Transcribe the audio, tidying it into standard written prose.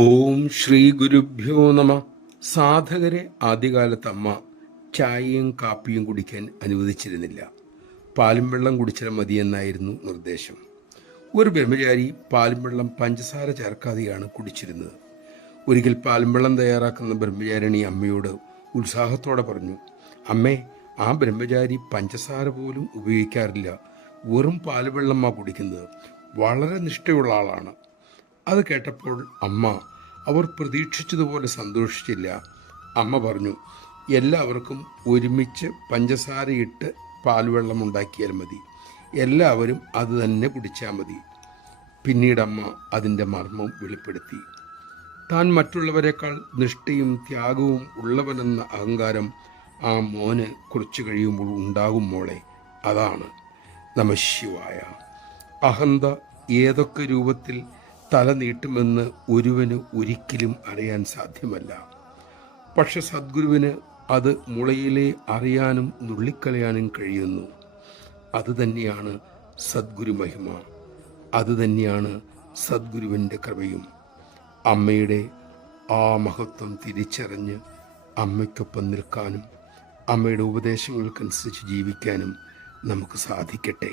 ഓം ശ്രീ ഗുരുഭ്യോ നമ. സാധകരെ ആദ്യകാലത്ത് അമ്മ ചായയും കാപ്പിയും കുടിക്കാൻ അനുവദിച്ചിരുന്നില്ല. പാലും വെള്ളം കുടിച്ചാൽ മതിയെന്നായിരുന്നു നിർദ്ദേശം. ഒരു ബ്രഹ്മചാരി പാലും വെള്ളം പഞ്ചസാര ചേർക്കാതെയാണ് കുടിച്ചിരുന്നത്. ഒരിക്കൽ പാലും വെള്ളം തയ്യാറാക്കുന്ന ബ്രഹ്മചാരിണി അമ്മയോട് ഉത്സാഹത്തോടെ പറഞ്ഞു, അമ്മേ, ആ ബ്രഹ്മചാരി പഞ്ചസാര പോലും ഉപയോഗിക്കാറില്ല, വെറും പാലുവെള്ളമാണ് കുടിക്കുന്നത്, വളരെ നിഷ്ഠയുള്ള ആളാണ്. അത് കേട്ടപ്പോൾ അവർ പ്രതീക്ഷിച്ചതുപോലെ സന്തോഷിച്ചില്ല. അമ്മ പറഞ്ഞു, എല്ലാവർക്കും ഒരുമിച്ച് പഞ്ചസാരയിട്ട് പാൽവെള്ളം ഉണ്ടാക്കിയാൽ മതി, എല്ലാവരും അത് തന്നെ കുടിച്ചാൽ മതി. പിന്നീട് അമ്മ അതിൻ്റെ മർമ്മം വെളിപ്പെടുത്തി. താൻ മറ്റുള്ളവരെക്കാൾ നിഷ്ഠയും ത്യാഗവും ഉള്ളവനെന്ന അഹങ്കാരം ആ മോന് കുറച്ചു കഴിയുമ്പോൾ ഉണ്ടാകും മോളെ. അതാണ് നമഃശിവായ. അഹന്ത ഏതൊക്കെ രൂപത്തിൽ തല നീട്ടുമെന്ന് ഒരുവന് ഒരിക്കലും അറിയാൻ സാധ്യമല്ല. പക്ഷെ സദ്ഗുരുവിന് അത് മുളയിലെ അറിയാനും നുള്ളിക്കളയാനും കഴിയുന്നു. അതുതന്നെയാണ് സദ്ഗുരു മഹിമ, അതുതന്നെയാണ് സദ്ഗുരുവിൻ്റെ കൃപയും. അമ്മയുടെ ആ മഹത്വം തിരിച്ചറിഞ്ഞ് അമ്മയ്ക്കൊപ്പം നിൽക്കാനും അമ്മയുടെ ഉപദേശങ്ങൾക്കനുസരിച്ച് ജീവിക്കാനും നമുക്ക് സാധിക്കട്ടെ.